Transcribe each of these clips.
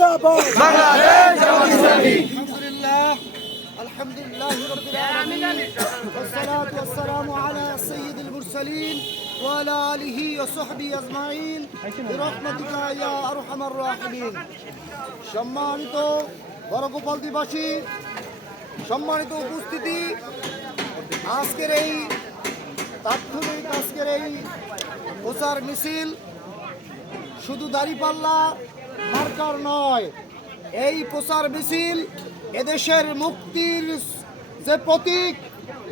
জিন্দাবাদ বাংলাদেশ জামাত ইসলামী। আলহামদুলিল্লাহ রাব্বিল আলামিন والصلاه والسلام على سيد المرسلين وعلى اله وصحبه اجمعين برحمتك يا ارحم الراحمين। সম্মানিত বড়গোপালদিবাসী, সম্মানিত উপস্থিতি, আজকের এই তাৎক্ষণিক প্রচার মিছিল শুধু দাঁড়িপাল্লা মার্কার নয়, এই প্রচার মিছিল এদেশের মুক্তির যে প্রতীক,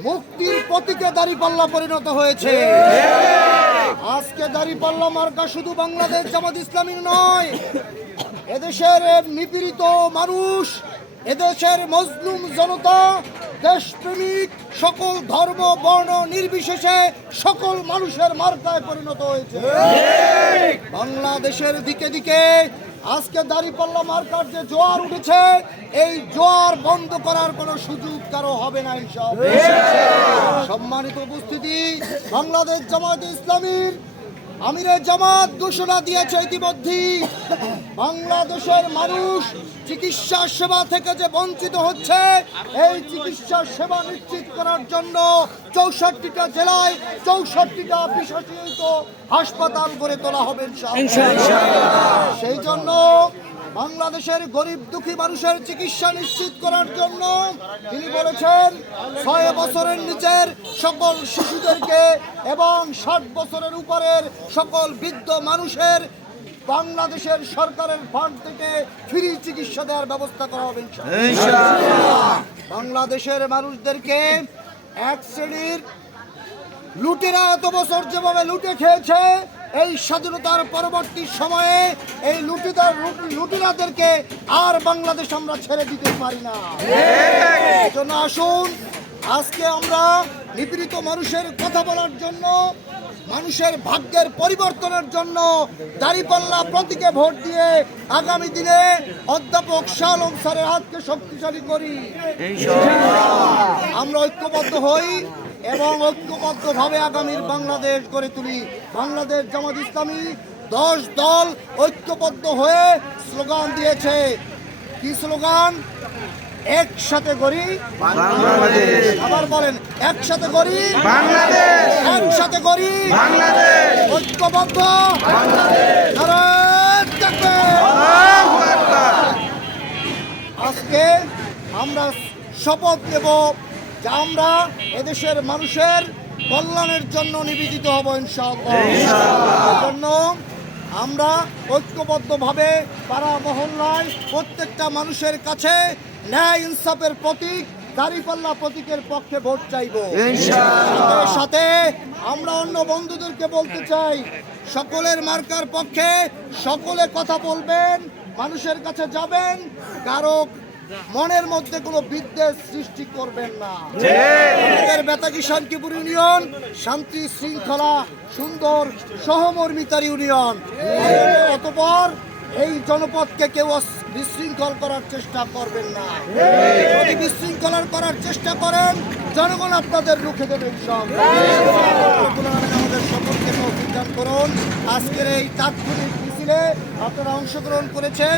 মুক্তির প্রতীকে দাঁড়িপাল্লা পরিণত হয়েছে। আজকে দাঁড়িপাল্লা মার্কা শুধু বাংলাদেশ জামাত ইসলামীর নয়, এদেশের নিপীড়িত মানুষ, এদেশের মজলুম জনতা, দেশপ্রেমিক সকল ধর্ম বর্ণ নির্বিশেষে সকল মানুষের মার্কায় পরিণত হয়েছে। বাংলাদেশের দিকে দিকে আজকে দাঁড়িপাল্লা মার্কার যে জোয়ার উঠেছে, এই জোয়ার বন্ধ করার কোনো সুযোগ কারো হবে না ইনশাআল্লাহ। সম্মানিত উপস্থিতি, বাংলাদেশ জামাত ইসলামীর আমিরে জামাত ঘোষণা দিয়েছে ইতিমধ্যেই বাংলাদেশের মানুষ চিকিৎসা সেবা থেকে যে বঞ্চিত হচ্ছে, এই চিকিৎসা সেবা নিশ্চিত করার জন্য 64টা জেলায় 64টা বিশেষায়িত হাসপাতাল গড়ে তোলা হবে ইনশাআল্লাহ। সেই জন্য বাংলাদেশের গরিব দুঃখী মানুষের চিকিৎসা নিশ্চিত করার জন্য তিনি বলেছেন 6 বছরের নিচের সকল শিশুদেরকে এবং 60 বছরের উপরের সকল বৃদ্ধ মানুষের বাংলাদেশের সরকারের ফান্ড থেকে ফ্রি চিকিৎসা দেওয়ার ব্যবস্থা করা হবে ইনশাআল্লাহ। বাংলাদেশের মানুষদেরকে এক শ্রেণীর লুটেরা এত বছর যেভাবে লুটে খেয়েছে, এই স্বাধীনতার পরবর্তী সময়ে এই লুটেরাদেরকে আর বাংলাদেশ আমরা ছেড়ে দিতে পারি না। এজন্য আসুন, আজকে আমরা নিপীড়িত মানুষের কথা বলার জন্য, মানুষের ভাগ্যের পরিবর্তনের জন্য দাঁড়িপাল্লা প্রতীকে ভোট দিয়ে আগামী দিনে অধ্যাপক শাহ আলম স্যারের হাতকে শক্তিশালী করি। আমরা ঐক্যবদ্ধ হই এবং ঐক্যবদ্ধভাবে আগামীর বাংলাদেশ গড়ে তুলি। বাংলাদেশ জামাত ইসলামী 10 দল ঐক্যবদ্ধ হয়ে স্লোগান দিয়েছে। কি স্লোগান? একসাথে গড়ি বাংলাদেশ। আবার বলেন, একসাথে গড়ি বাংলাদেশ, একসাথে গড়ি বাংলাদেশ, ঐক্যবদ্ধ বাংলাদেশ। আজকে আমরা শপথ নেব যে আমরা এদেশের মানুষের কল্যাণের জন্য নিবেদিত হব ইনশাআল্লাহ। এর জন্য আমরা ঐক্যবদ্ধভাবে পাড়া মহল্লায় প্রত্যেকটা মানুষের কাছে ন্যায় ইনসাফের প্রতীক দাঁড়িপাল্লা প্রতীকের পক্ষে ভোট চাইব। সাথে সাথে আমরা অন্য বন্ধুদেরকে বলতে চাই, সকলের মার্কার পক্ষে সকলে কথা বলবেন, মানুষের কাছে যাবেন, কারো মনের মধ্যে কোনো বিদ্বেষ সৃষ্টি করবেন না। আমাদের বেতাগী শান্তিপুর ইউনিয়ন শান্তি শৃঙ্খলা সুন্দর সহমর্মিতার ইউনিয়ন। অতঃপর এই জনপদকে কেউ বিশৃঙ্খল করার চেষ্টা করবেন না। যদি বিশৃঙ্খলার করার চেষ্টা করেন, জনগণ আপনাদের রুখে দেবেন। আমাদের সকলকে তৌফিক দান করুন। আজকের এই তাৎক্ষণিক মিছিলে আপনারা অংশগ্রহণ করেছেন।